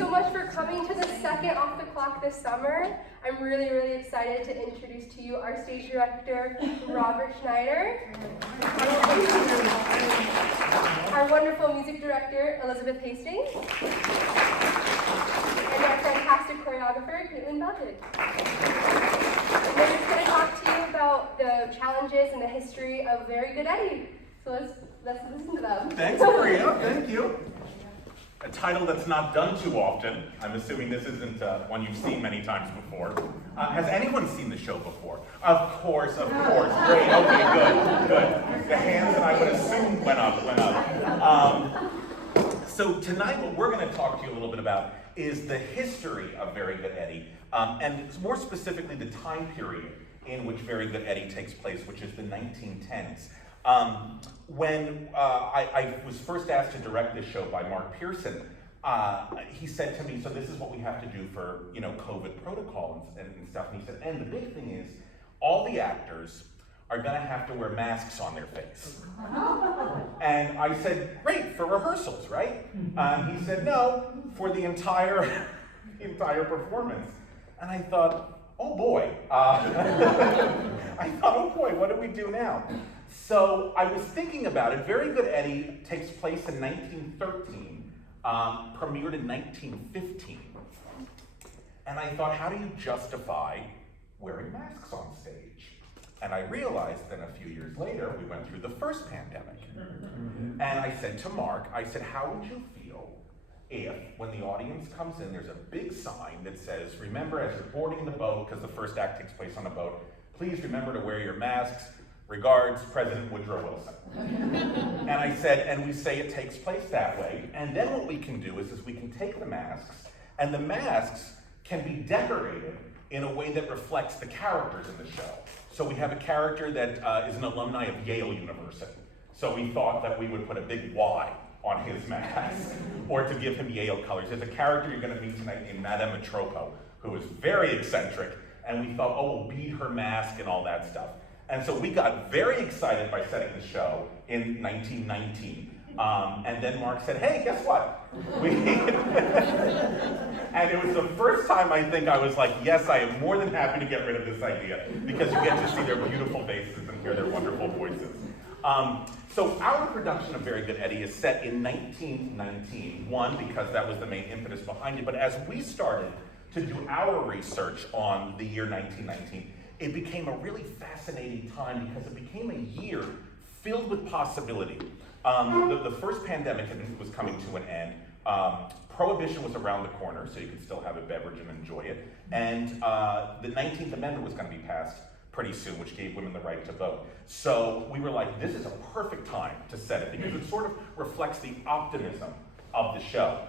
so much for coming to the second Off the Clock this summer. I'm really, really excited to introduce to you our stage director, Robert Schneider, our wonderful music director, Elizabeth Hastings, and our fantastic choreographer, Belcik. And they're just going to talk to you about the challenges and the history of Very Good Eddie. So let's listen to them. Thanks, Maria. Thank you. A title that's not done too often. I'm assuming this isn't one you've seen many times before. Has anyone seen the show before? Of course. Great. Okay, good. The hands that I would assume went up. So tonight, what we're going to talk to you a little bit about is the history of Very Good Eddie, and more specifically the time period in which Very Good Eddie takes place, which is the 1910s. When I was first asked to direct this show by Mark Pearson, he said to me, so this is what we have to do for, COVID protocol and stuff. And he said, and the big thing is, all the actors are gonna have to wear masks on their face. And I said, great, for rehearsals, right? He said, no, for the entire performance. And I thought, oh boy. What do we do now? So I was thinking about it. Very Good Eddie takes place in 1913, premiered in 1915. And I thought, how do you justify wearing masks on stage? And I realized then a few years later, we went through the first pandemic. And I said to Mark, how would you feel if, when the audience comes in, there's a big sign that says, remember as you're boarding the boat, because the first act takes place on a boat, please remember to wear your masks. Regards, President Woodrow Wilson. And I said, and we say it takes place that way. And then what we can do is we can take the masks, and the masks can be decorated in a way that reflects the characters in the show. So we have a character that is an alumni of Yale University. So we thought that we would put a big Y on his mask, or to give him Yale colors. There's a character you're gonna meet tonight named Madame Atropo, who is very eccentric, and we thought, we'll bead her mask and all that stuff. And so we got very excited by setting the show in 1919. And then Mark said, hey, guess what? And it was the first time I think I was like, yes, I am more than happy to get rid of this idea, because you get to see their beautiful faces and hear their wonderful voices. So our production of Very Good Eddie is set in 1919, because that was the main impetus behind it. But as we started to do our research on the year 1919, it became a really fascinating time because it became a year filled with possibility. The first pandemic was coming to an end. Prohibition was around the corner, so you could still have a beverage and enjoy it. And the 19th Amendment was going to be passed pretty soon, which gave women the right to vote. So we were like, this is a perfect time to set it, because it sort of reflects the optimism of the show.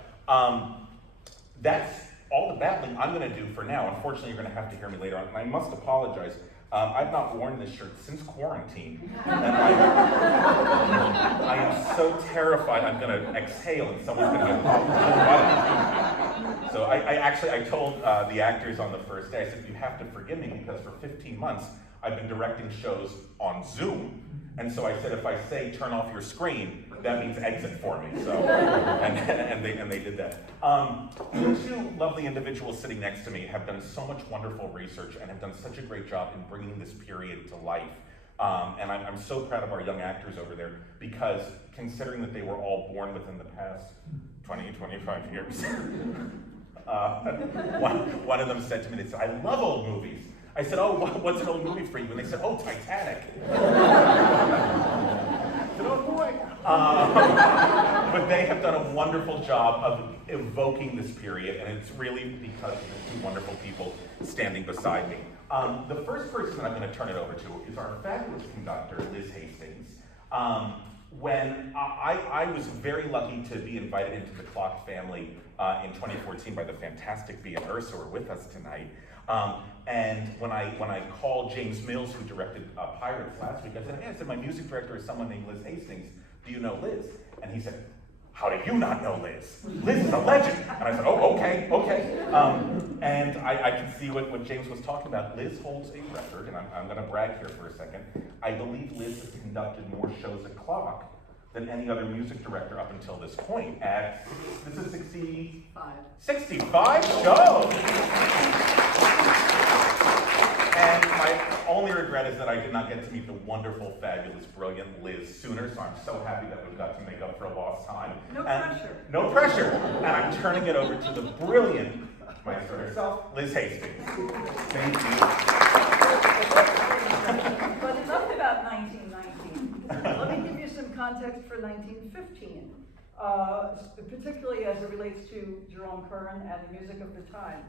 That's all the babbling I'm going to do for now. Unfortunately, you're going to have to hear me later on, and I must apologize. I've not worn this shirt since quarantine, and I am so terrified I'm going to exhale and someone's going to go, So I told the actors on the first day, I said, you have to forgive me, because for 15 months, I've been directing shows on Zoom. And so I said, if I say turn off your screen, that means exit for me. So, and they did that. The two lovely individuals sitting next to me have done so much wonderful research and have done such a great job in bringing this period to life. And I'm so proud of our young actors over there, because considering that they were all born within the past 25 years, one of them said to me, they said, I love old movies. I said, oh, what's an old movie for you? And they said, oh, Titanic. I said, oh boy. But they have done a wonderful job of evoking this period, and it's really because of the two wonderful people standing beside me. The first person that I'm going to turn it over to is our fabulous conductor, Liz Hastings. When I was very lucky to be invited into the CLOC family in 2014 by the fantastic Bea and Ursa, who are with us tonight. And when I called James Mills, who directed Pirates last week, I said, my music director is someone named Liz Hastings. Do you know Liz? And he said, how do you not know Liz? Liz is a legend. And I said, oh, okay. And I can see what James was talking about. Liz holds a record, and I'm going to brag here for a second. I believe Liz has conducted more shows at CLOC than any other music director up until this point at, this is 65? 65 shows! And my only regret is that I did not get to meet the wonderful, fabulous, brilliant Liz sooner, so I'm so happy that we've got to make up for a lost time. No pressure. No pressure! And I'm turning it over to the brilliant maestro herself, Liz Hastings. Thank you. But enough about 1919. Let me give you some context for 1915, particularly as it relates to Jerome Kern and the music of the time.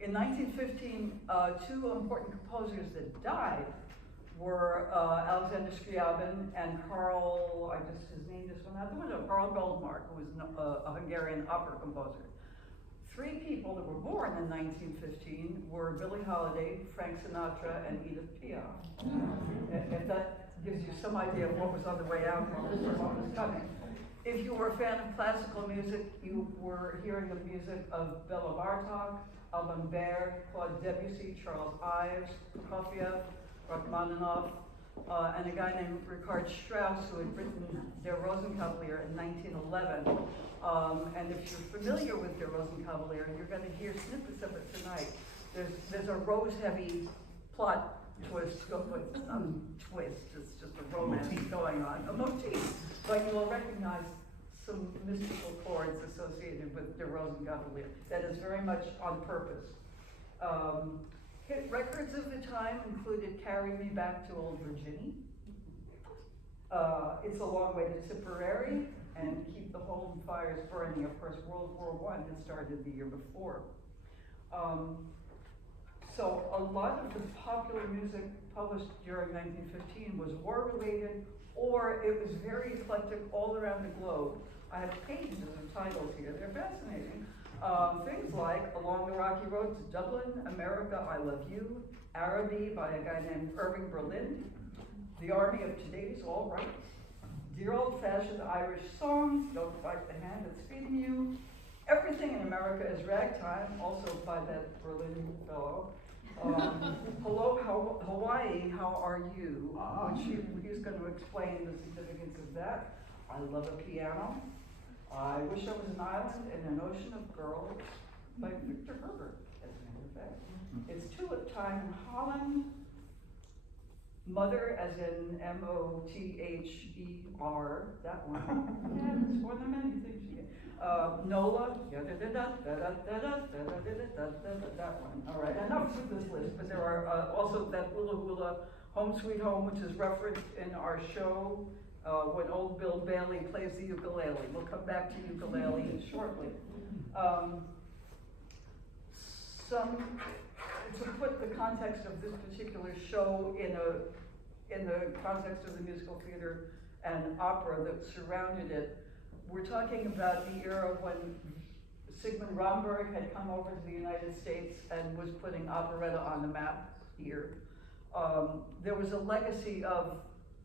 In 1915, two important composers that died were Alexander Scriabin and Karl, his name just went out the window, Karl Goldmark, who was a Hungarian opera composer. Three people that were born in 1915 were Billie Holiday, Frank Sinatra, and Edith Piaf. If that gives you some idea of what was on the way out or what was coming. If you were a fan of classical music, you were hearing the music of Bela Bartok, Alban Berg, Claude Debussy, Charles Ives, Prokofiev, Rachmaninoff, and a guy named Richard Strauss, who had written Der Rosenkavalier in 1911. And if you're familiar with Der Rosenkavalier, you're going to hear snippets of it tonight. There's a rose-heavy plot twist, it's not a twist, it's just a romance going on, a motif. But you will recognize some mystical chords associated with Der Rosenkavalier. That is very much on purpose. Hit records of the time included Carry Me Back to Old Virginia, It's a Long Way to Tipperary, and Keep the Home Fires Burning. Of course, World War I had started the year before. So a lot of the popular music published during 1915 was war-related, or it was very eclectic all around the globe. I have pages of titles here, they're fascinating. Things like Along the Rocky Road to Dublin, America, I Love You, Araby by a guy named Irving Berlin, The Army of Today's All Right, Dear Old-Fashioned Irish Songs, Don't Fight the Hand That's Feeding You, Everything in America is Ragtime, also by that Berlin fellow. Hello, Hawaii, how are you? Which he's going to explain the significance of that. I Love a Piano. I Wish I Was an Island in an Ocean of Girls by Victor Herbert, as a matter of fact. It's Tulip Time in Holland. Mother, as in M-O-T-H-E-R, that one. Yeah, it's one of the many things you get. NOLA, that one. All right, enough with this list, but there are also that Hula Hula, Home Sweet Home, which is referenced in our show when old Bill Bailey plays the ukulele. We'll come back to ukulele shortly. To put the context of this particular show in the context of the musical theater and opera that surrounded it, we're talking about the era when Sigmund Romberg had come over to the United States and was putting operetta on the map here. There was a legacy of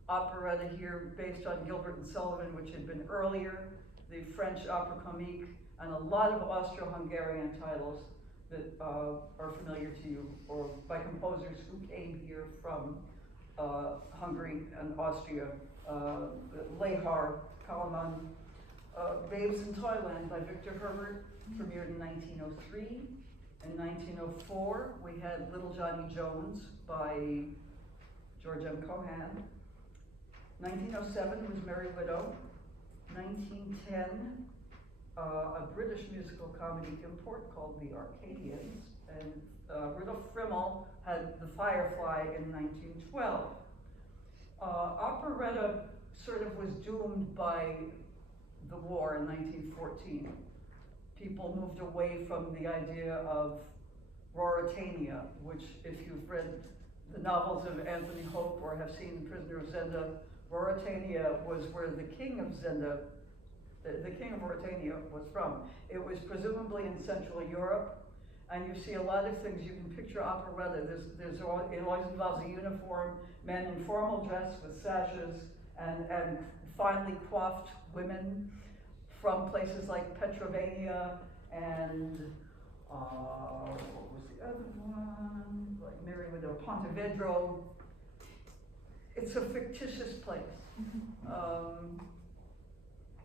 operetta here based on Gilbert and Sullivan, which had been earlier, the French opera comique, and a lot of Austro-Hungarian titles that are familiar to you, or by composers who came here from Hungary and Austria. Lehar, Kalaman, Babes in Toyland by Victor Herbert, premiered in 1903. In 1904, we had Little Johnny Jones by George M. Cohan. 1907 was Merry Widow. 1910, a British musical comedy import called The Arcadians, and Rudolf Frimmel had The Firefly in 1912. Operetta sort of was doomed by the war in 1914. People moved away from the idea of Ruritania, which, if you've read the novels of Anthony Hope or have seen Prisoner of Zenda, Ruritania was where the king of Zenda, the king of Ruritania was from. It was presumably in Central Europe, and you see a lot of things. You can picture operetta. It always involves a uniform, men in formal dress with sashes, and finely coiffed women from places like Petrovania and what was the other one? Like Mary Widow, Pontevedra. It's a fictitious place.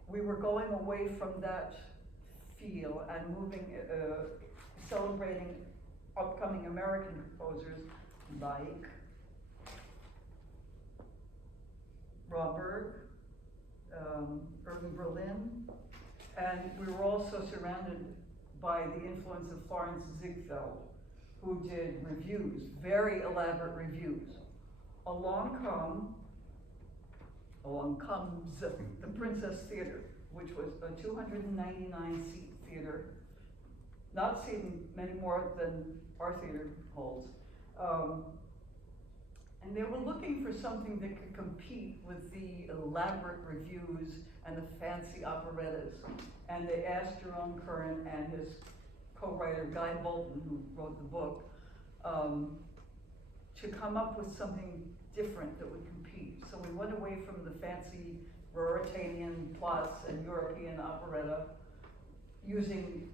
we were going away from that feel and moving, celebrating upcoming American composers like Robert, Irving Berlin, and we were also surrounded by the influence of Florence Ziegfeld, who did reviews, very elaborate reviews. Along comes the Princess Theater, which was a 299-seat theater, not seating many more than our theater holds. And they were looking for something that could compete with the elaborate reviews and the fancy operettas. And they asked Jerome Kern and his co-writer Guy Bolton, who wrote the book, to come up with something different that would compete. So we went away from the fancy Ruritanian plots and European operetta, using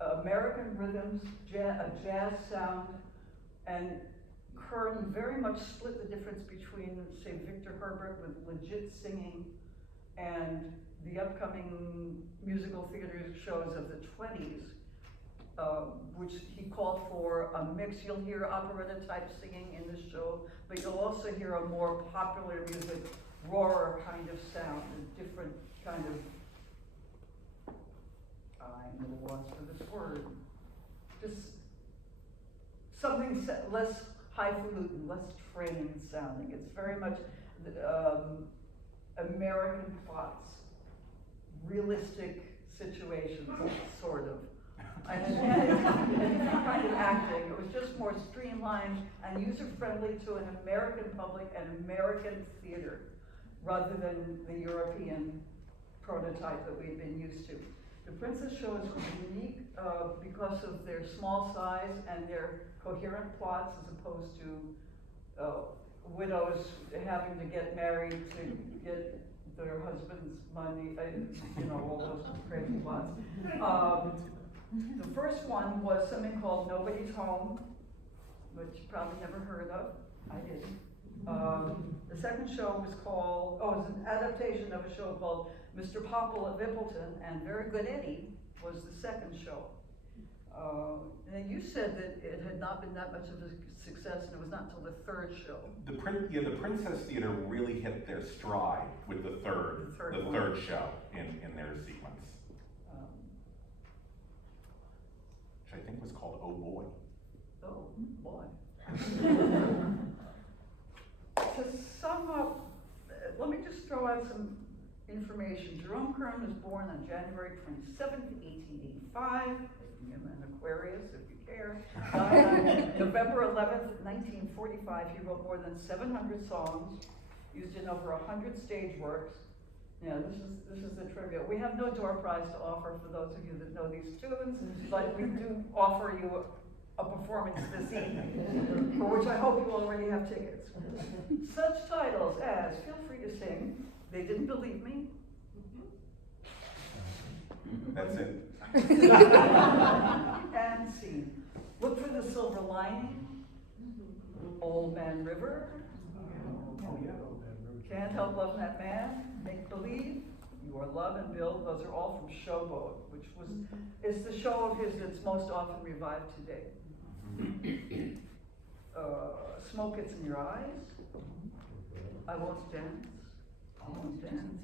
American rhythms, a jazz sound, and Kern very much split the difference between, say, Victor Herbert with legit singing and the upcoming musical theater shows of the 20s, which he called for a mix. You'll hear operetta type singing in this show, but you'll also hear a more popular music, roar kind of sound, a different kind of, I'm at a loss for this word, just something less highfalutin, less trained sounding. It's very much American plots, realistic situations, sort of. And kind of acting. It was just more streamlined and user-friendly to an American public and American theater, rather than the European prototype that we've been used to. The Princess shows were unique because of their small size and their coherent plots, as opposed to widows having to get married to get their husband's money, all those crazy plots. The first one was something called Nobody's Home, which you probably never heard of. I didn't. The second show was called, it was an adaptation of a show called Mr. Popple at Vippleton, and Very Good Eddie was the second show. And you said that it had not been that much of a success, and it was not until the third show. The Princess Theater really hit their stride with the third show in their sequence, which I think was called Oh Boy. Oh boy. To sum up, let me just throw out some information. Jerome Kern was born on January 27th, 1885. I'm an Aquarius, if you care. On November 11th, 1945, he wrote more than 700 songs, used in over 100 stage works. Yeah, this is the trivia. We have no door prize to offer for those of you that know these tunes, but we do offer you a performance this evening, for which I hope you already have tickets. Such titles as Feel Free to Sing, They Didn't Believe Me. That's it. And Scene. Look for the Silver Lining. Old Man River. Oh, yeah. Can't Help Loving That Man. Make Believe. You Are Love and Bill. Those are all from Showboat, which is the show of his that's most often revived today. Smoke Gets in Your Eyes. I Won't Dance. I Won't Dance.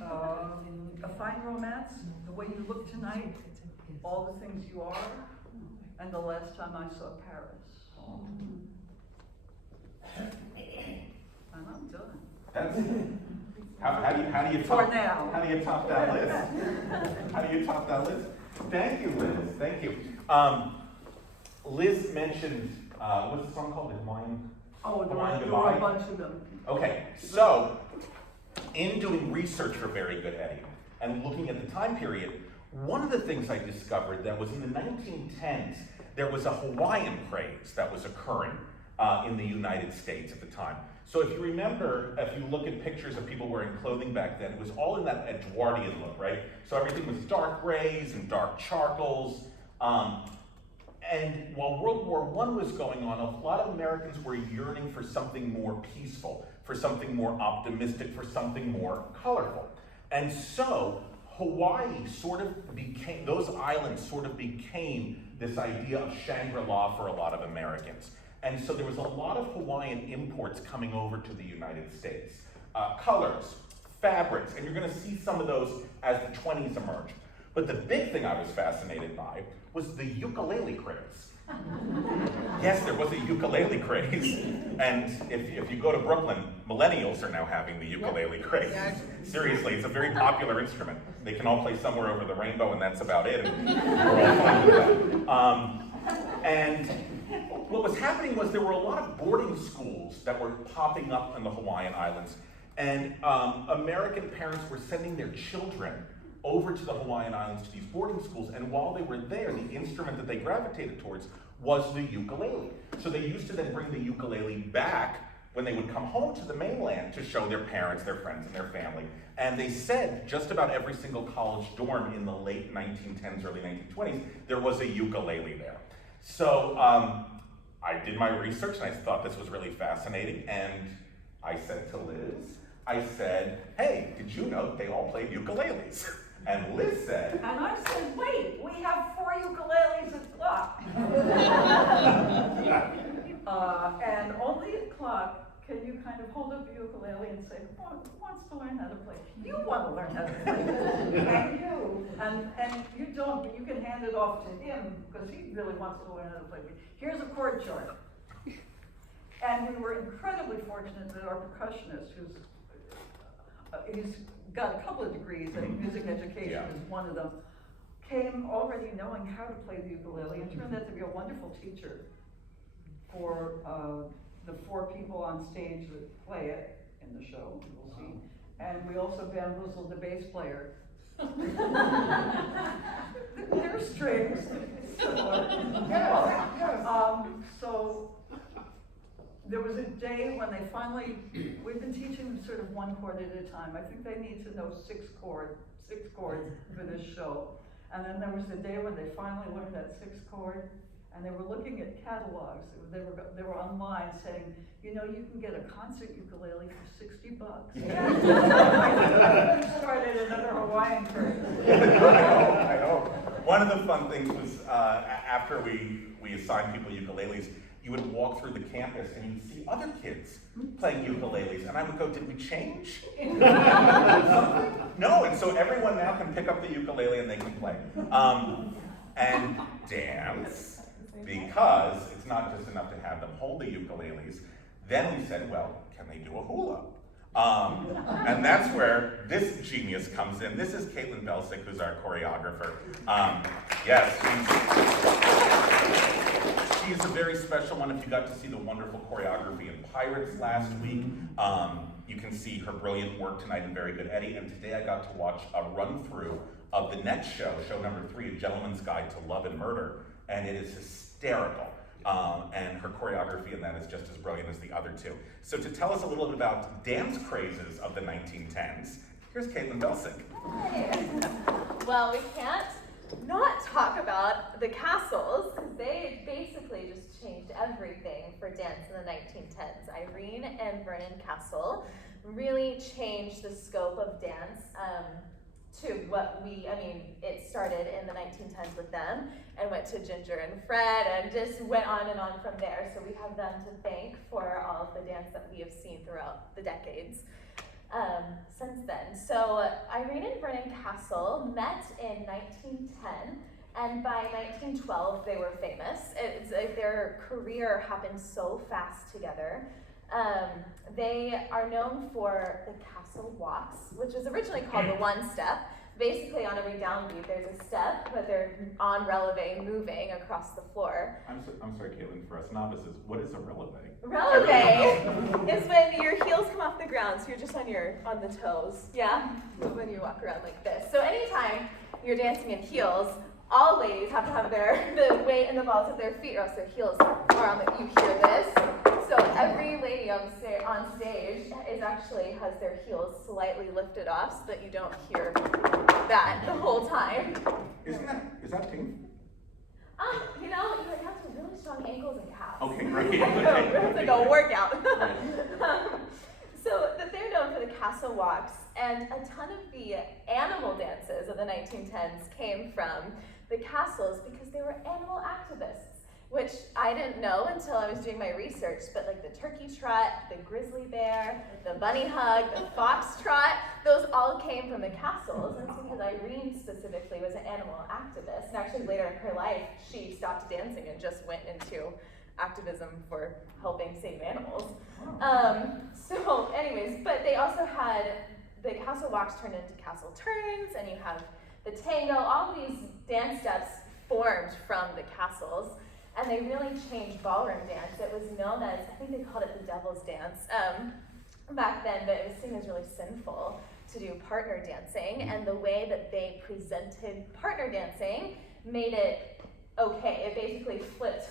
A Fine Romance. The Way You Look Tonight. All the Things You Are. And The Last Time I Saw Paris. And I'm done. That's how do you For top now. How do you top that list? How do you top that list? Thank you, Liz. Thank you. Liz mentioned what's the song called? Hawaiian. Oh, there Hawaiian were a Goodbye? bunch of them. Okay, so in doing research for Very Good Eddie and looking at the time period, one of the things I discovered that was in the 1910s, there was a Hawaiian craze that was occurring in the United States at the time. So if you remember, if you look at pictures of people wearing clothing back then, it was all in that Edwardian look, right? So everything was dark grays and dark charcoals. And while World War I was going on, a lot of Americans were yearning for something more peaceful, for something more optimistic, for something more colorful. And so Hawaii sort of became, those islands sort of became this idea of Shangri-La for a lot of Americans. And so there was a lot of Hawaiian imports coming over to the United States. Colors, fabrics, and you're gonna see some of those as the 20s emerged. But the big thing I was fascinated by was the ukulele craze. Yes, there was a ukulele craze. And if you go to Brooklyn, millennials are now having the ukulele craze. Seriously, it's a very popular instrument. They can all play Somewhere Over the Rainbow, and that's about it. And we're all fine with that. And what was happening was there were a lot of boarding schools that were popping up in the Hawaiian Islands. And American parents were sending their children over to the Hawaiian Islands to these boarding schools, and while they were there, the instrument that they gravitated towards was the ukulele. So they used to then bring the ukulele back when they would come home to the mainland to show their parents, their friends, and their family. And they said just about every single college dorm in the late 1910s, early 1920s, there was a ukulele there. So I did my research, and I thought this was really fascinating, and I said to Liz, I said, hey, did you know that they all played ukuleles? And Liz said, And I said, wait, we have 4 ukuleles at CLOC. And only at CLOC can you kind of hold up a ukulele and say, who wants to learn how to play? You want to learn how to play. And you. And you don't, but you can hand it off to him because he really wants to learn how to play. Here's a chord chart. And we were incredibly fortunate that our percussionist, he's got a couple of degrees, I think music education is one of them, came already knowing how to play the ukulele and turned out to be a wonderful teacher for the 4 people on stage that play it in the show, we'll see. And we also bamboozled the bass player. There's strings. So there was a day when they finally, we've been teaching them sort of 1 chord at a time. I think they need to know 6 chords for this show. And then there was the day when they finally learned that 6th chord, and they were looking at catalogs. They were online saying, you know, you can get a concert ukulele for $60. I started another Hawaiian craze. I know. One of the fun things was after we assigned people ukuleles, you would walk through the campus and you'd see other kids playing ukuleles, and I would go, did we change? No, and so everyone now can pick up the ukulele and they can play. And dance, because it's not just enough to have them hold the ukuleles. Then we said, well, can they do a hula? And that's where this genius comes in. This is Belcik, who's our choreographer. Yes, she's a very special one. If you got to see the wonderful choreography in Pirates last week, you can see her brilliant work tonight in Very Good Eddie. And today I got to watch a run-through of the next show, show number 3, A Gentleman's Guide to Love and Murder, and it is hysterical. And her choreography in that is just as brilliant as the other 2. So to tell us a little bit about dance crazes of the 1910s, here's Belcik. Hi. Well, we can't not talk about the castles, because they basically just changed everything for dance in the 1910s. Irene and Vernon Castle really changed the scope of dance to what it started in the 1910s with them and went to Ginger and Fred and just went on and on from there. So we have them to thank for all of the dance that we have seen throughout the decades since then. So Irene and Vernon Castle met in 1910, and by 1912 they were famous. It's like their career happened so fast together. They are known for the castle walks, which was originally called the one step. Basically, on every downbeat, there's a step, but they're on releve, moving across the floor. I'm sorry, Caitlin, for us novices, what is a releve? Releve is when your heels come off the ground, so you're just on the toes, yeah? So when you walk around like this. So anytime you're dancing in heels, all ladies have to have the weight and the balls of their feet, or else their heels are on you hear this. So every lady on stage has their heels slightly lifted off so that you don't hear that the whole time. Is that painful? You have to have really strong ankles and calves. Okay, great. It's like a workout. So that they're known for the castle walks, and a ton of the animal dances of the 1910s came from the castles because they were animal activists, which I didn't know until I was doing my research, but like the turkey trot, the grizzly bear, the bunny hug, the fox trot, those all came from the castles, and it's because Irene specifically was an animal activist, and actually later in her life, she stopped dancing and just went into activism for helping save animals. So anyways, but they also had, the castle walks turned into castle turns, and you have the tango, all these dance steps formed from the castles, and they really changed ballroom dance. It was known as, I think they called it the devil's dance back then, but it was seen as really sinful to do partner dancing, and the way that they presented partner dancing made it okay. It basically flipped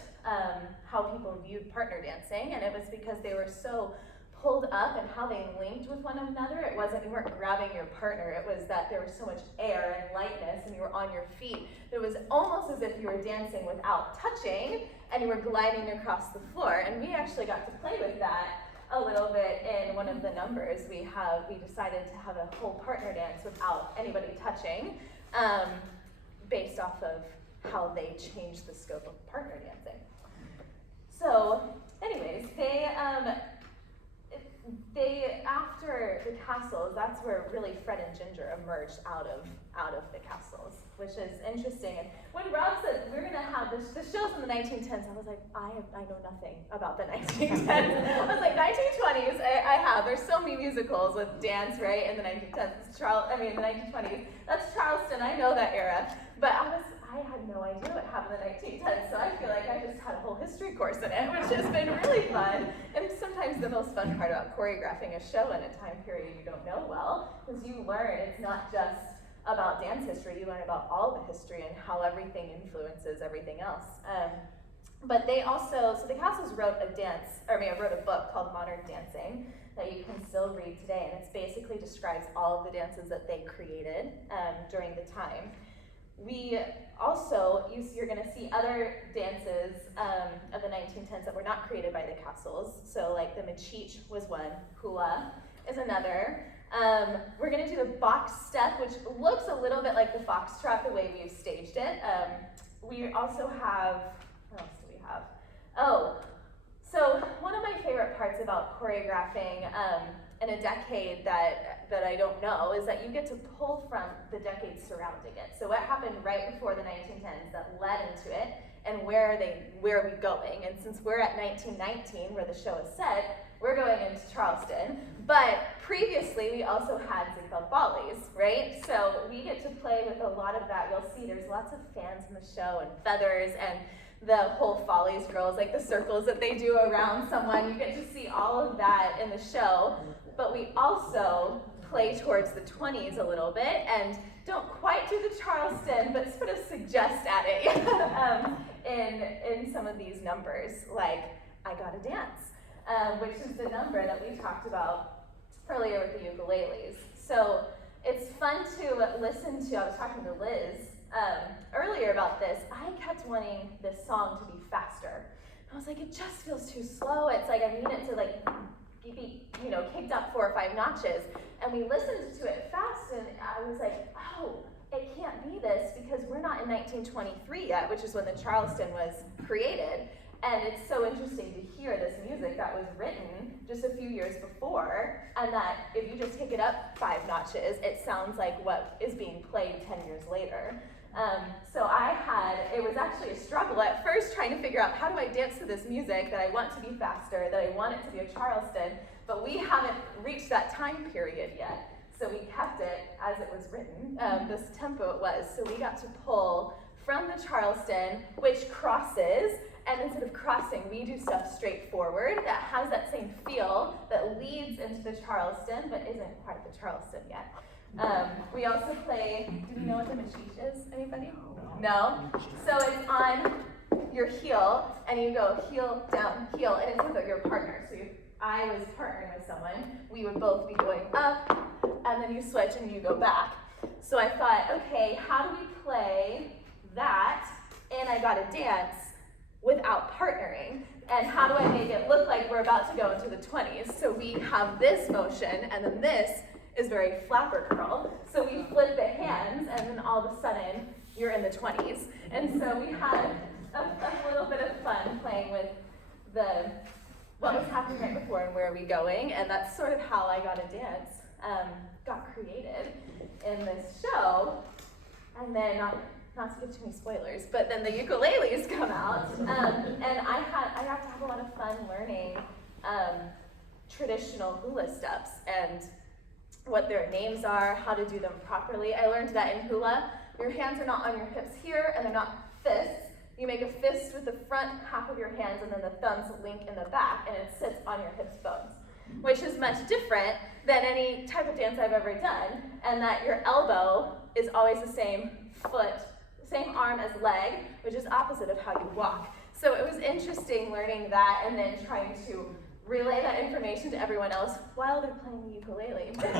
how people viewed partner dancing, and it was because they were so pulled up and how they linked with one another. It wasn't, you weren't grabbing your partner, it was that there was so much air and lightness and you were on your feet. It was almost as if you were dancing without touching and you were gliding across the floor. And we actually got to play with that a little bit in one of the numbers. We decided to have a whole partner dance without anybody touching, based off of how they changed the scope of partner dancing. So anyways, they after the castles, that's where really Fred and Ginger emerged out of the castles, which is interesting. And when Rob said we're gonna have the shows in the 1910s, I was like, I know nothing about the 1910s. I was like, 1920s, I have. There's so many musicals with dance, right, in the 1910s. The 1920s. That's Charleston. I know that era, but I had no idea what happened in the 1910s, so I feel like I just had a whole history course in it, which has been really fun. And sometimes the most fun part about choreographing a show in a time period you don't know well, because you learn it's not just about dance history, you learn about all the history and how everything influences everything else. But they also, so the Castles wrote a book called Modern Dancing that you can still read today, and it basically describes all of the dances that they created during the time. We also, you're going to see other dances of the 1910s that were not created by the castles. So like the Machich was one, hula is another. We're going to do the box step, which looks a little bit like the foxtrot the way we've staged it. We also have, what else do we have? Oh, so one of my favorite parts about choreographing in a decade that I don't know is that you get to pull from the decades surrounding it. So what happened right before the 1910s that led into it, and where are we going? And since we're at 1919, where the show is set, we're going into Charleston. But previously, we also had Ziegfeld Follies, right? So we get to play with a lot of that. You'll see there's lots of fans in the show and feathers and the whole Follies girls, like the circles that they do around someone. You get to see all of that in the show. But we also play towards the 20s a little bit and don't quite do the Charleston, but sort of suggest at it in some of these numbers, like I Gotta Dance, which is the number that we talked about earlier with the ukuleles. So it's fun to listen to. I was talking to Liz earlier about this. I kept wanting this song to be faster. I was like, it just feels too slow. It's like I need it to like be, kicked up 4 or 5 notches. And we listened to it fast, and I was like, oh, it can't be this because we're not in 1923 yet, which is when the Charleston was created. And it's so interesting to hear this music that was written just a few years before, and that if you just take it up 5 notches, it sounds like what is being played 10 years later. So it was actually a struggle at first trying to figure out how do I dance to this music that I want to be faster, that I want it to be a Charleston, but we haven't reached that time period yet. So we kept it as it was written, this tempo it was. So we got to pull from the Charleston, which crosses, and instead of crossing, we do stuff straight forward that has that same feel that leads into the Charleston, but isn't quite the Charleston yet. We also play, do we know what the Machich is? Anybody? No? So it's on your heel, and you go heel, down, heel, and it's with your partner. So if I was partnering with someone, we would both be going up, and then you switch and you go back. So I thought, okay, how do we play that, and I Gotta Dance, without partnering? And how do I make it look like we're about to go into the 20s? So we have this motion, and then this is very flapper curl. So we flip the hands, and then all of a sudden, you're in the 20s. And so we had a little bit of fun playing with what was happening right before and where are we going, and that's sort of how I Got a Dance got created in this show. And then, not to give too many spoilers, but then the ukuleles come out, and I got to have a lot of fun learning traditional hula steps and what their names are, how to do them properly. I learned that in hula, your hands are not on your hips here, and they're not fists. You make a fist with the front half of your hands, and then the thumbs link in the back, and it sits on your hips bones, which is much different than any type of dance I've ever done, and that your elbow is always the same foot, same arm as leg, which is opposite of how you walk. So it was interesting learning that and then trying to relay that information to everyone else while they're playing the ukulele. That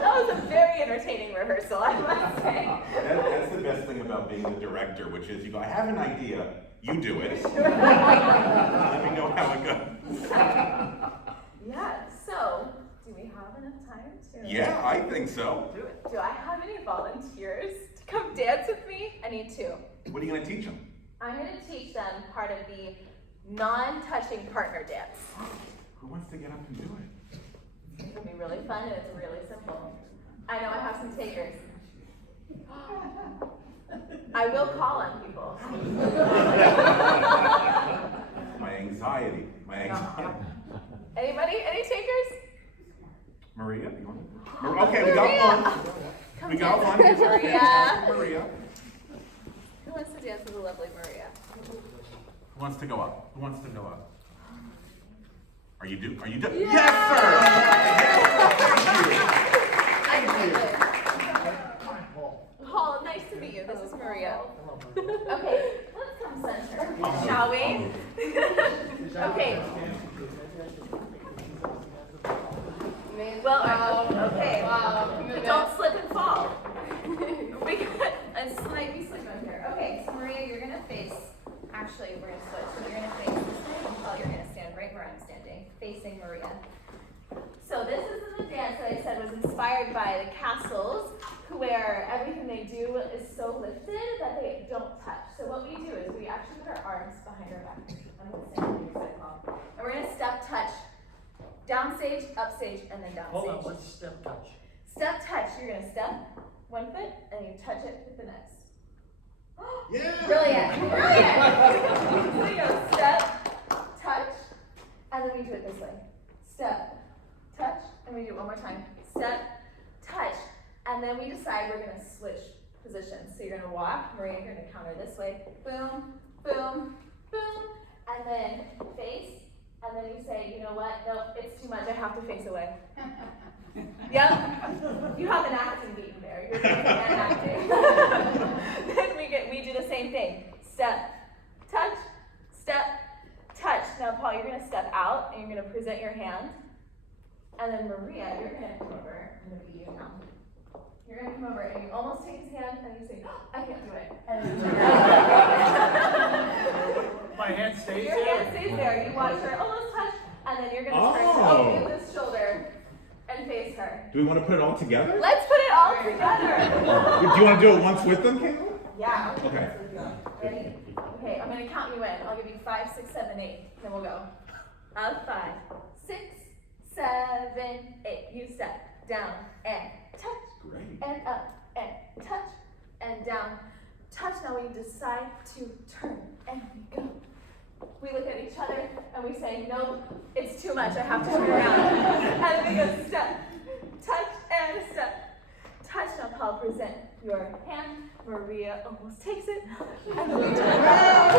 was a very entertaining rehearsal, I must say. That's the best thing about being the director, which is you go, I have an idea, you do it. Let me know how it goes. Yeah, so do we have enough time to? Yeah, I think so. Do it. Do I have any volunteers to come dance with me? I need two. What are you going to teach them? I'm going to teach them part of the non-touching partner dance. Who wants to get up and do it? It's going to be really fun and it's really simple. I know I have some takers. I will call on people. My anxiety. Anybody? Any takers? Maria, you want to? Okay, we got one. Come We got dance one. with Here's our Maria. Maria. Who wants to dance with the lovely Maria? Who wants to go up? Who wants to go up? Are you due? Yeah. Yes, sir! Paul, nice to meet you. This is Maria. Okay, let's come center, shall we? Okay. Well, okay. Don't slip and fall. We got a slight slip on here. Okay, so Maria, you're gonna face. Actually, we're gonna switch. So you're gonna face this way. Oh, you're gonna stand right where I'm standing, facing Maria. So this is the dance that I said was inspired by the castles, where everything they do is so lifted that they don't touch. So what we do is we actually put our arms behind our back. I'm gonna stand on your side, Paul. And we're gonna step touch. Downstage, upstage, and then downstage. Hold on, what's step touch? Step touch, you're gonna step one foot and you touch it with the next. Yeah! Brilliant, brilliant! So you go step, touch, and then we do it this way. Step, touch, and we do it one more time. Step, touch, and then we decide we're gonna switch positions. So you're gonna walk, Maria, you're gonna counter this way. Boom, boom, boom, and then face. And then you say, you know what? Nope, it's too much. I have to face away. Yep. You have an acting beat there. You're doing an acting. Then we do the same thing. Step, touch, step, touch. Now, Paul, you're going to step out and you're going to present your hand. And then Maria, you're going to come over. I'm going to be you now. You're going to come over and you almost take his hand and you say, oh, I can't do it. And then My hand stays your there? hand stays there. You watch her almost touch, and then you're going to turn over this shoulder and face her. Do we want to put it all together? Let's put it all together. Do you want to do it once with them, Caitlin? Yeah. Okay. Ready? Okay, I'm going to count you in. I'll give you 5, 6, 7, 8. Then we'll go. Up 5, 6, 7, 8. You step down and touch. Great. And up and touch and down. Touch. Now we decide to turn and we go. We look at each other and we say, nope, it's too much. I have to turn around. And then we go step, touch, and step. Touch. Now, Paul, present your hand. Maria almost takes it. And then we turn around.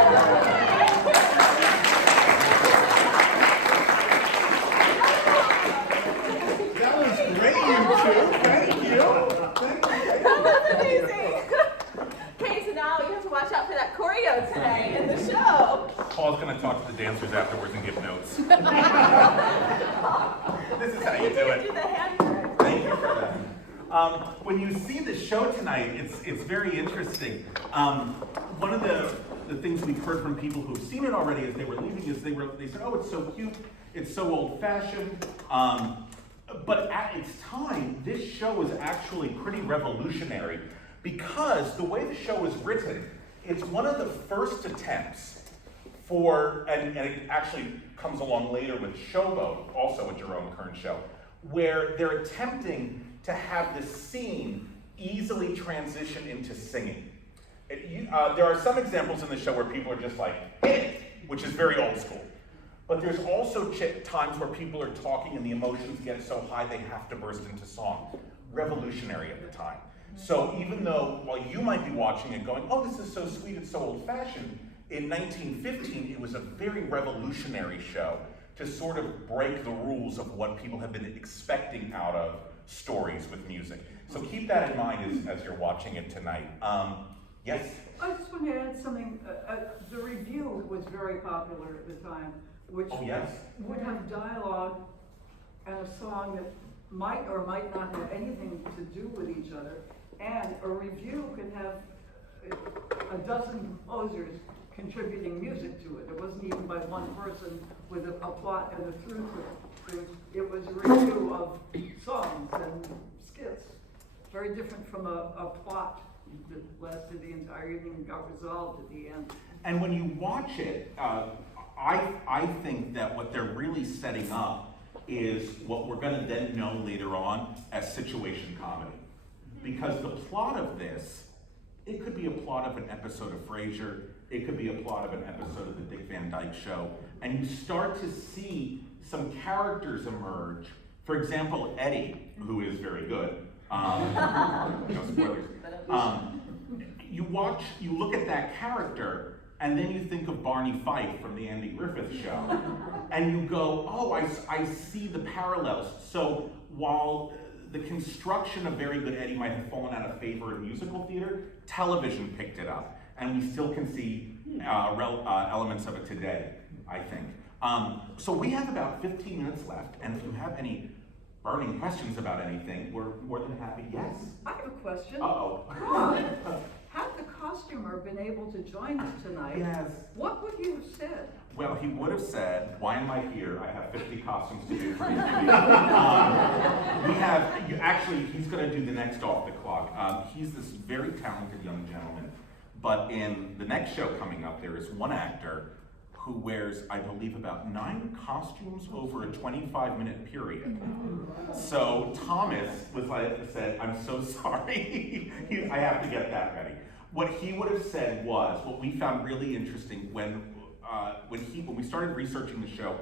That was great, you two. Thank you. That was amazing. Okay, so now you have to watch out for that choreo today in the show. Paul's going to talk to the dancers afterwards and give notes. This is how you do it. Do the hand turn. Thank you for that. When you see the show tonight, it's very interesting. One of the things we've heard from people who've seen it already as they were leaving is they said, oh, it's so cute, it's so old-fashioned. But at its time, this show was actually pretty revolutionary because the way the show was written, it's one of the first attempts for, and it actually comes along later with Showboat, also a Jerome Kern show, where they're attempting to have the scene easily transition into singing. There are some examples in the show where people are just like, hit it, which is very old school. But there's also times where people are talking and the emotions get so high they have to burst into song. Revolutionary at the time. So even though, while you might be watching it going, oh, this is so sweet, it's so old-fashioned, in 1915, it was a very revolutionary show to sort of break the rules of what people have been expecting out of stories with music. So keep that in mind as you're watching it tonight. Yes? I just want to add something. The review was very popular at the time, which would have dialogue and a song that might or might not have anything to do with each other. And a review could have a dozen composers contributing music to it. It wasn't even by one person with a plot and a through to it. It was a review of songs and skits. Very different from a plot that lasted the entire evening and got resolved at the end. And when you watch it, I think that what they're really setting up is what we're going to then know later on as situation comedy. Because the plot of this, it could be a plot of an episode of Frasier, it could be a plot of an episode of the Dick Van Dyke Show, and you start to see some characters emerge. For example, Eddie, who is very good. No spoilers. You look at that character, and then you think of Barney Fife from the Andy Griffith Show, and you go, oh, I see the parallels. So while the construction of Very Good Eddie might have fallen out of favor in musical theater, television picked it up, and we still can see elements of it today, I think. So we have about 15 minutes left, and if you have any burning questions about anything, we're more than happy. Yes? I have a question. Uh-oh. Had the costumer been able to join us tonight, Yes. what would you have said? Well, he would have said, why am I here? I have 50 costumes to do for you. Actually, he's going to do the next Off the Clock. He's this very talented young gentleman. But in the next show coming up, there is one actor who wears, I believe, about 9 costumes over a 25-minute period. So Thomas said, I'm so sorry. I have to get that ready. What he would have said was, what we found really interesting when we started researching the show,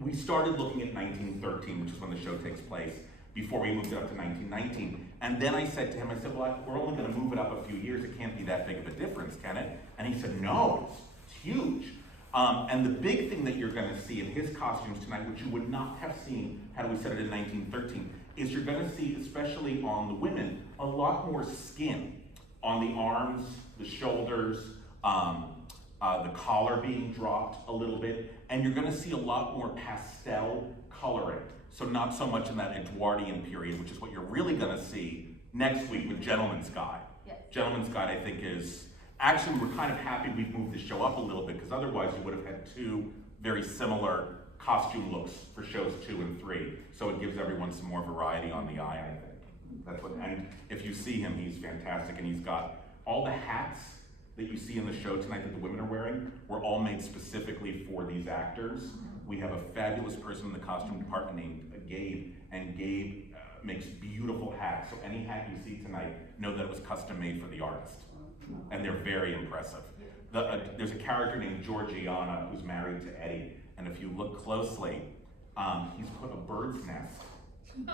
we started looking at 1913, which is when the show takes place, before we moved it up to 1919. And then I said to him, well, we're only going to move it up a few years. It can't be that big of a difference, can it? And he said, no, it's huge. And the big thing that you're going to see in his costumes tonight, which you would not have seen had we said it in 1913, is you're going to see, especially on the women, a lot more skin on the arms, the shoulders, the collar being dropped a little bit, and you're going to see a lot more pastel coloring. So not so much in that Edwardian period, which is what you're really going to see next week with Gentleman's Guide. Yes. Gentleman's Guide, I think, is... Actually, we're kind of happy we've moved the show up a little bit, because otherwise you would have had 2 very similar costume looks for shows 2 and 3. So it gives everyone some more variety on the eye, I think. And if you see him, he's fantastic, and he's got all the hats that you see in the show tonight that the women are wearing were all made specifically for these actors. We have a fabulous person in the costume department named Gabe, and Gabe makes beautiful hats. So any hat you see tonight, know that it was custom made for the artist. And they're very impressive. There's a character named Georgiana who's married to Eddie, and if you look closely, he's put a bird's nest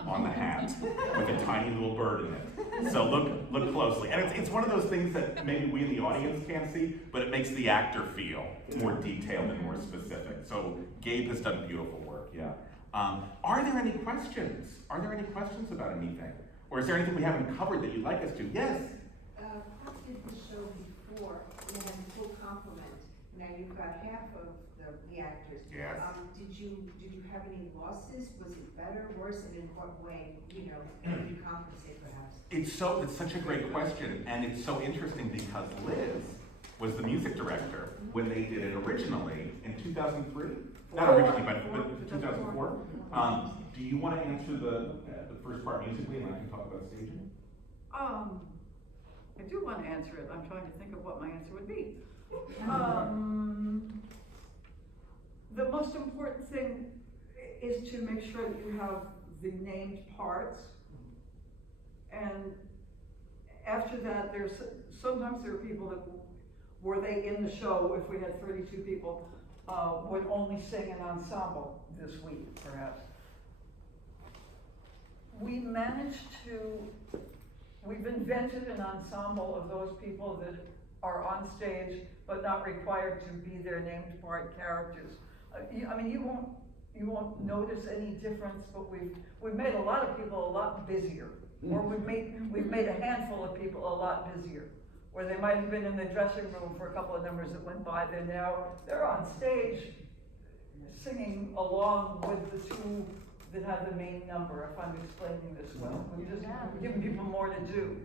on the hat with a tiny little bird in it. So look closely. And it's one of those things that maybe we in the audience can't see, but it makes the actor feel more detailed and more specific. So Gabe has done beautiful work, yeah. Are there any questions? Are there any questions about anything? Or is there anything we haven't covered that you'd like us to? Yes? How did the show before? You had full complement. Now you've got half of the actors. Yes. Did you have any losses? Was it better, worse, and in what way? Did you compensate perhaps? It's such a great question, and it's so interesting because Liz was the music director when they did it originally in 2003. Not originally, but 2004. Do you want to answer the first part musically, and I can talk about staging? I do want to answer it. I'm trying to think of what my answer would be. The most important thing is to make sure that you have the named parts. And after that, sometimes there are people that, were they in the show, if we had 32 people, would only sing an ensemble this week, perhaps. We've invented an ensemble of those people that are on stage but not required to be their named part characters. You won't notice any difference, but we've made a lot of people a lot busier. Or we've made a handful of people a lot busier. Where they might have been in the dressing room for a couple of numbers that went by, they're on stage singing along with the two that have the main number, if I'm explaining this well. We're just giving people more to do.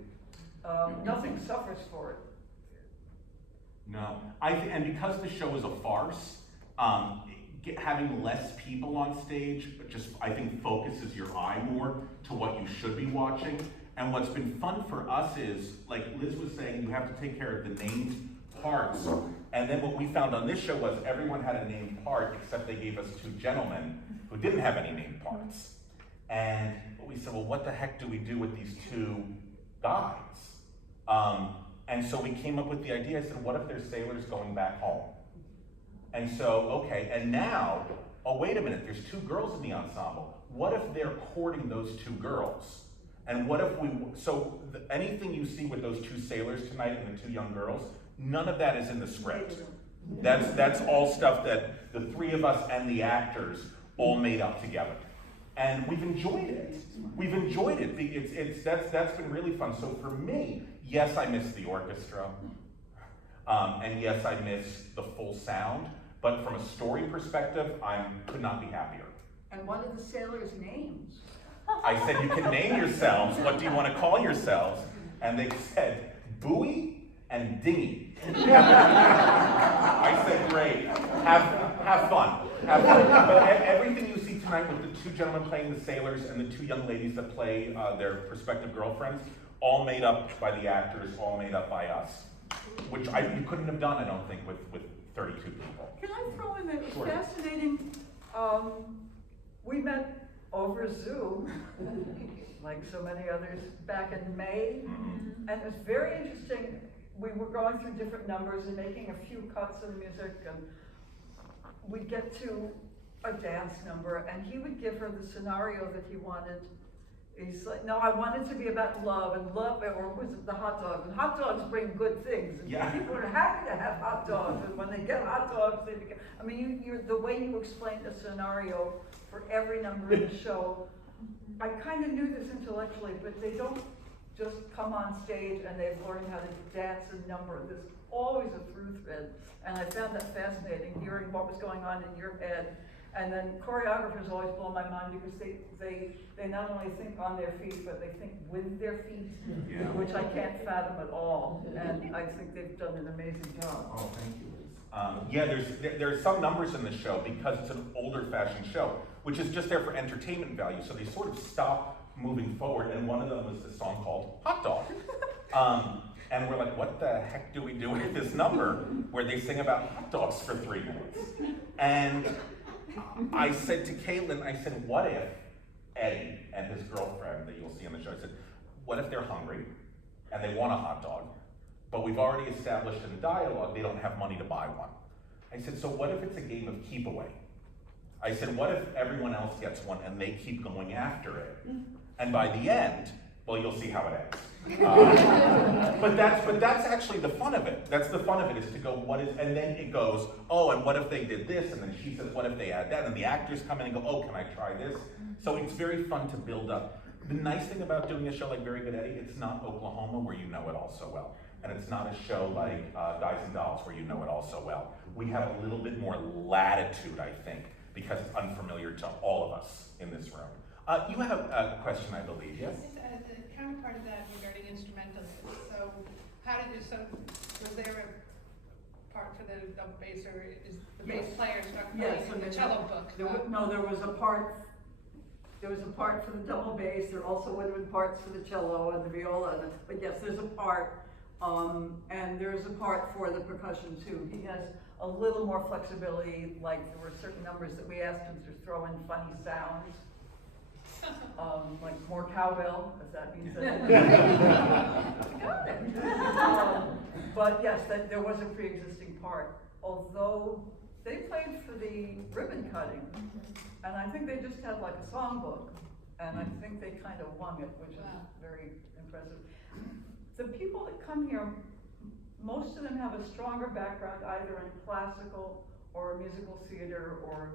Nothing suffers for it. No, and because the show is a farce, having less people on stage, just I think focuses your eye more to what you should be watching. And what's been fun for us is, like Liz was saying, you have to take care of the named parts. And then what we found on this show was everyone had a named part, except they gave us two gentlemen who didn't have any named parts. And we said, well, what the heck do we do with these two guys? And so we came up with the idea. I said, what if they're sailors going back home? And so, okay, and now, oh, wait a minute, there's two girls in the ensemble. What if they're courting those two girls? And what if anything you see with those two sailors tonight and the two young girls, none of that is in the script. That's all stuff that the three of us and the actors all made up together. And we've enjoyed it. We've enjoyed it. That's been really fun. So for me, yes, I miss the orchestra. And yes, I miss the full sound. But from a story perspective, I could not be happier. And what are the sailors' names? I said, you can name yourselves. What do you want to call yourselves? And they said, Buoy and Dinghy. I said, great. Have fun. Have fun. But everything you see tonight with the two gentlemen playing the sailors and the two young ladies that play their prospective girlfriends, all made up by the actors, all made up by us. Which you couldn't have done, I don't think, with 32 people. Can I throw in that it was Sure. fascinating? We met over Zoom, like so many others, back in May. Mm-hmm. And it was very interesting. We were going through different numbers and making a few cuts of the music, and we'd get to a dance number, and he would give her the scenario that he wanted. He's like, no, I want it to be about love, or was it the hot dogs? And hot dogs bring good things. And Yeah. people are happy to have hot dogs, and when they get hot dogs, they become, you're the way you explain the scenario for every number in the show. I kind of knew this intellectually, but they don't just come on stage and they've learned how to dance and number. There's always a through thread, and I found that fascinating, hearing what was going on in your head. And then choreographers always blow my mind because they not only think on their feet, but they think with their feet, Yeah. which I can't fathom at all. And I think they've done an amazing job. Oh, thank you, Liz. Yeah, there are some numbers in the show because it's an older fashioned show, which is just there for entertainment value. So they sort of stop moving forward, and one of them was a song called Hot Dog. And we're like, what the heck do we do with this number where they sing about hot dogs for 3 minutes? And I said to Caitlin, I said, what if Eddie and his girlfriend that you'll see on the show, I said, what if they're hungry and they want a hot dog, but we've already established in dialogue they don't have money to buy one. I said, so what if it's a game of keep away? I said, what if everyone else gets one and they keep going after it? And by the end, well, you'll see how it ends. But that's actually the fun of it. That's the fun of it, is to go, and then it goes, oh, and what if they did this? And then she says, what if they had that? And the actors come in and go, oh, can I try this? So it's very fun to build up. The nice thing about doing a show like Very Good Eddie, it's not Oklahoma where you know it all so well. And it's not a show like Guys and Dolls where you know it all so well. We have a little bit more latitude, I think, because it's unfamiliar to all of us in this room. You have a question, I believe, yes? The counterpart of that regarding instrumentalists. So, was there the double bass, or is the bass Yes. player stuck Yes, playing in the cello book? there was a part for the double bass, there also would have been parts for the cello and the viola, but yes, there's a part, and there's a part for the percussion too. He has a little more flexibility, like there were certain numbers that we asked him to throw in funny sounds. Like more cowbell, if that means anything. Got it. But yes, there was a pre-existing part, although they played for the ribbon cutting, and I think they just had like a songbook, and I think they kind of won it, which is very impressive. The people that come here, most of them have a stronger background either in classical or musical theater or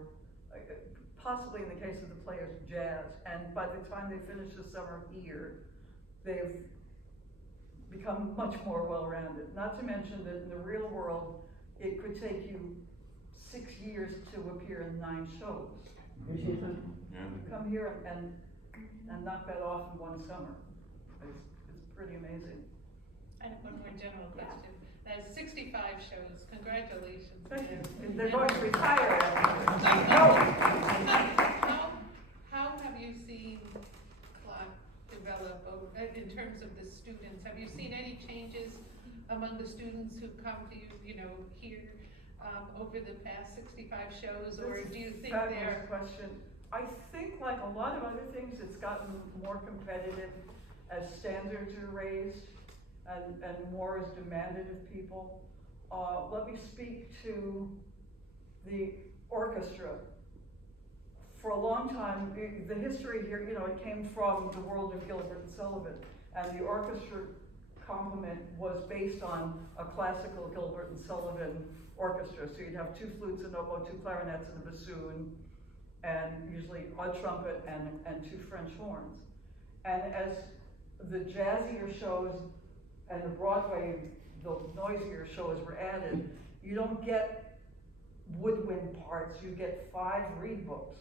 possibly in the case of the players, jazz, and by the time they finish the summer here, they've become much more well-rounded. Not to mention that in the real world, it could take you 6 years to appear in 9 shows. You come here and knock that off in one summer. It's pretty amazing. I have one more general question. That's 65 shows, congratulations. Thank you. And they're going to retire after How have you seen CLOC develop in terms of the students? Have you seen any changes among the students who come to you, here over the past 65 shows, or do you think they're... question. I think like a lot of other things, it's gotten more competitive as standards are raised and more is demanded of people. Let me speak to the orchestra. For a long time, the history here, it came from the world of Gilbert and Sullivan, and the orchestra complement was based on a classical Gilbert and Sullivan orchestra. So you'd have 2 flutes, an oboe, 2 clarinets, and a bassoon, and usually a trumpet and 2 French horns. And as the jazzier shows and the Broadway, the noisier shows were added, you don't get woodwind parts, you get 5 reed books.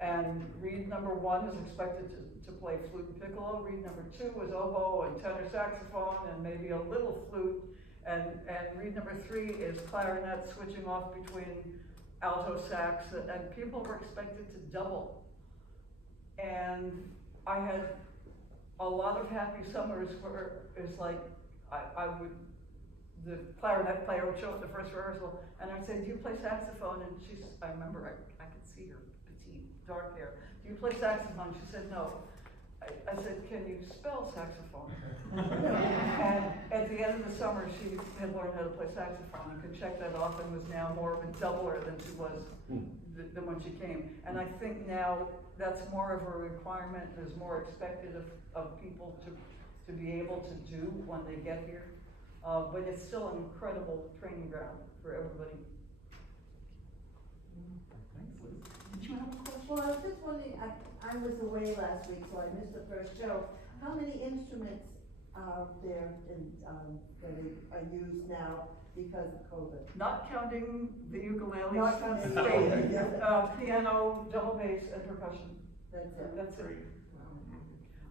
And reed number 1 is expected to play flute and piccolo, reed number 2 is oboe and tenor saxophone and maybe a little flute, and reed number 3 is clarinet switching off between alto sax, and people were expected to double. And I had a lot of happy summers where it's like, the clarinet player would show up at the first rehearsal, and I'd say, do you play saxophone? And I remember I could see her petite, dark hair. Do you play saxophone? She said, no. I said, can you spell saxophone? And at the end of the summer, she had learned how to play saxophone and could check that off and was now more of a doubler than she was than when she came. And I think now that's more of a requirement. There's more expected of people to be able to do when they get here. But it's still an incredible training ground for everybody. Did you have a question? Well, I was just wondering, I was away last week, so I missed the first show. How many instruments are there that are used now because of COVID? Not counting the ukulele, Not counting the spade, ukulele. piano, double bass, and percussion. That's it. That's it.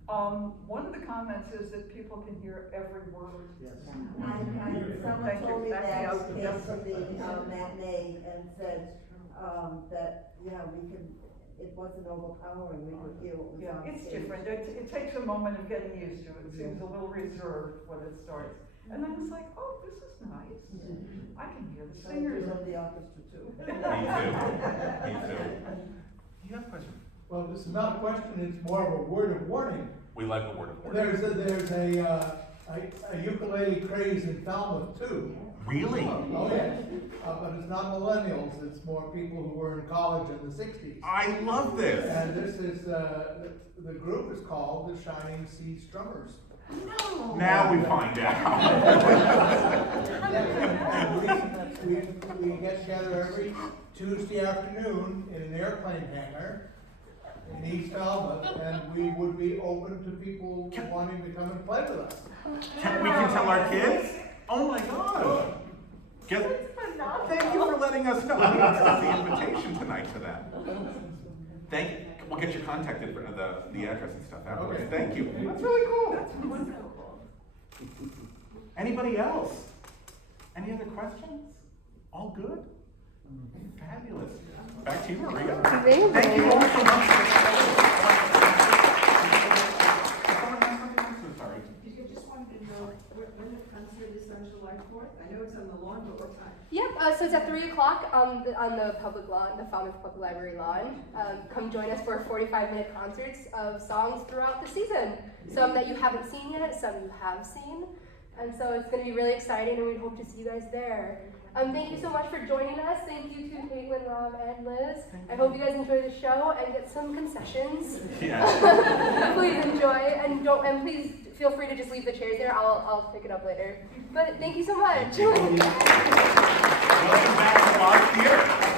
One of the comments is that people can hear every word. Yes. Someone Thank you. told me that Actually, came from the matinee and said that, it wasn't overpowering, we could hear what was Yeah, on it's stage. different. It takes a moment of getting used to it. It seems a little reserved when it starts. And then it's like, oh, this is nice. I can hear the So singers. love the orchestra too. Me too. You have a question? Well, this is not a question, it's more of a word of warning. We like a word of warning. There's a ukulele craze in Falmouth too. Really? Oh, yes. But it's not millennials, it's more people who were in college in the 60s. I love this. And this is, the group is called the Shining Sea Strummers. No. Now we find out. And we get together every Tuesday afternoon in an airplane hangar in East Falmouth, and we would be open to people wanting to come and play with us. We can tell our kids? Oh my God. Thank you for letting us know. I'm gonna send the invitation tonight to that. Thank you. We'll get your contact info, the address and stuff afterwards. Okay. Thank you. That's really cool. That's wonderful. Anybody else? Any other questions? All good? Fabulous. Back to you, Maria. Amazing. Thank you all so much. Someone has something else? I'm sorry. I just wanted to know when the concert is on July 4th? I know it's on the lawn, but what time? Yep, so it's at 3 o'clock on the public lawn, the Falmouth Public Library lawn. Come join us for 45-minute concerts of songs throughout the season. Some that you haven't seen yet, some you have seen. And so it's going to be really exciting, and we hope to see you guys there. Thank you so much for joining us. Thank you to Caitlin, Rob, and Liz. I hope you guys enjoy the show and get some concessions. Yeah. Please enjoy, and please feel free to just leave the chairs there. I'll pick it up later. But thank you so much. Welcome back to CLOC Theater.